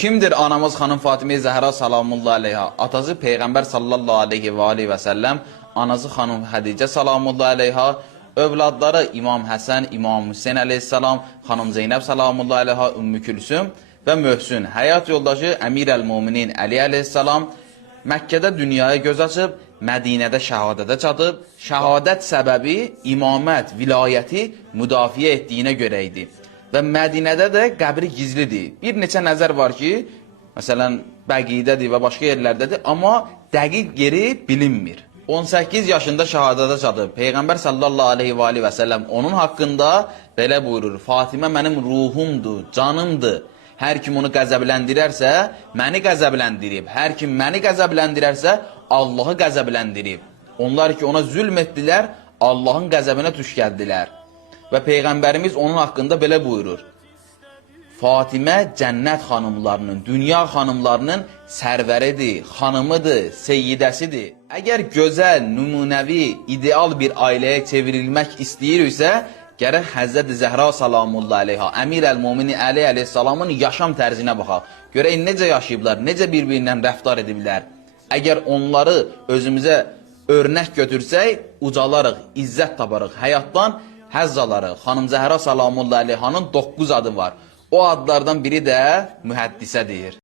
Kimdir anamız xanım Fatimə Zəhra salamullahi aleyha? Atası Peyğəmbər sallallahu aleyhi və aleyhi və səlləm, anası xanım Hədicə salamullahi aleyha, övladları İmam Həsən, İmam Hüseyin aleyhissalam, xanım Zeynəb salamullahi aleyha, Ümmü Külsüm və Möhsün. Həyat yoldaşı Əmir əl-Muminin Əli aleyhissalam Məkkədə dünyaya göz açıb, Mədinədə şəhadətə çatıb, şəhadət səbəbi imamət, vilayəti müdafiə etdiyinə görə idi. Və Mədinədə də qəbri gizlidir. Bir neçə nəzər var ki, məsələn, Bəqidədir və başqa yerlərdədir, amma dəqiq yeri bilinmir. 18 yaşında şəhadətə çatıb, Peyğəmbər sallallahu aleyhi və aleyhi və səlləm onun haqqında belə buyurur: Fatimə mənim ruhumdur, canımdır. Hər kim onu qəzəbləndirərsə, məni qəzəbləndirib. Hər kim məni qəzəbləndirərsə, Allahı qəzəbləndirib. Onlar ki, ona zülm etdilər, Allahın qəzəbinə tuş gəldilər. Və Peyğəmbərimiz onun haqqında belə buyurur: Fatimə cənnət xanımlarının, dünya xanımlarının sərvəridir, xanımıdır, seyyidəsidir. Əgər gözəl, nümunəvi, ideal bir ailəyə çevrilmək istəyiriksə, gərək Həzrəti Zəhra salamullahi aleyha, Əmir əl-Mumini Əli aleyhissalamın yaşam tərzinə baxaq. Görək necə yaşayıblar, necə bir-birindən rəftar ediblər. Əgər onları özümüzə örnək götürsək, ucalarıq, izzət taparıq, həyatdan həzz alarıq. Xanım Zəhra salamullahi aleyhanın 9 adı var. O adlardan biri də mühəddisədir.